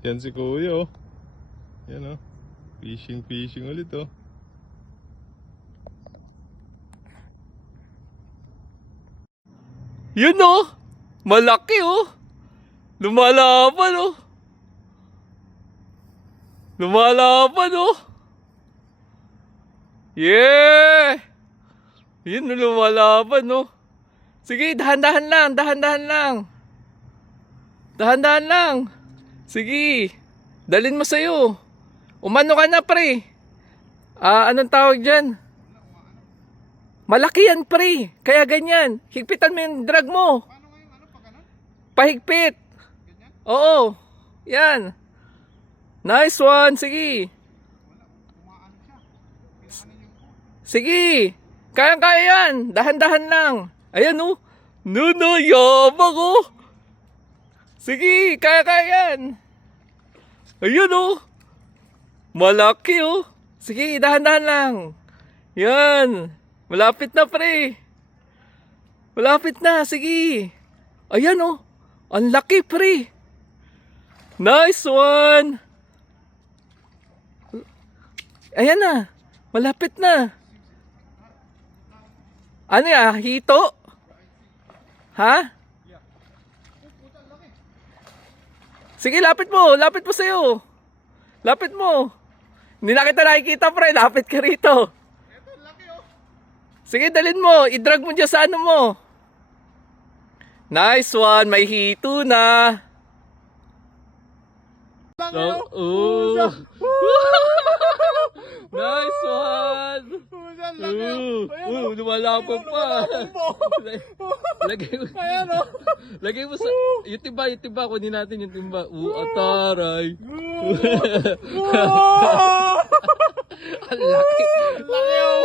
Yan si Kuya, oh. Yan, oh. Fishing ulit, oh. Yun, oh. Malaki, oh. Lumalaban, oh. Lumalaban, oh. Yeah! Yun, lumalaban, oh. Sige, dahan-dahan lang, dahan-dahan lang. Dahan-dahan lang. Sige, dalin mo sa'yo. Umano ka na, pre. Anong tawag dyan? Malaki yan, pre. Kaya ganyan. Higpitan mo yung drag mo. Pahigpit. Oo. Yan. Nice one. Sige. Sige. Kaya-kaya yan. Dahan-dahan lang. Ayan, oh. No, yabang, oh. Sige, kaya-kaya yan. Ayun, oh. Malaki, oh. Sige, dahan-dahan lang. Yan. Malapit na, pre. Malapit na, sige. Ayan, oh. Ang laki, pre. Nice one. Ayan na. Malapit na. Ano ya? Hito? Ha? Sige, lapit mo. Lapit mo sa'yo. Lapit mo. Hindi na kita nakikita, pre. Lapit ka rito. Ito, laki, oh. Sige, dalin mo. I-drag mo dyan sa ano mo. Nice one. May hito na. Laki, Oh. Nice one. Yan, laki, oh. Lumalapag pa. Lagay mo. Ayan, oh. Lagay mo sa yung timba, kunin natin yung timba. Ataray. Ang laki. Laki, oh.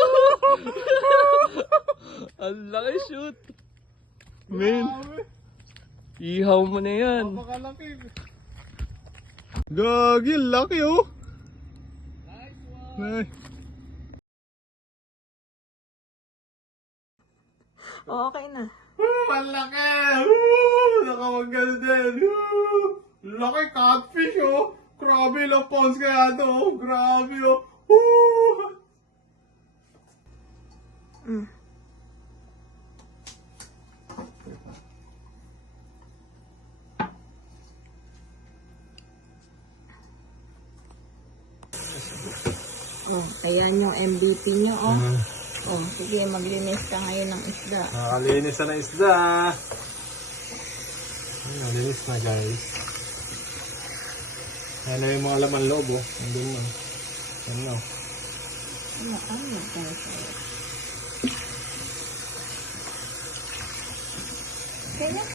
Ang laki, shoot. Man, ihaw mo na yan. Napakalaki. Gagi, laki, oh. Nice one. Okay na. Malaki! Nakawagano din! Laki catfish, oh! Grabe, ilang pounds kaya ito, oh! Grabe, oh! Mm. Oh, ayan yung MVP nyo, oh. Oh, sige, maglinis ka ngayon ng isda. Nakalinis na ng isda. Nalinis na, guys. Ano yung mga laman loob, oh. Nandun mo. Ano? Ano tayo sa'yo? Kaya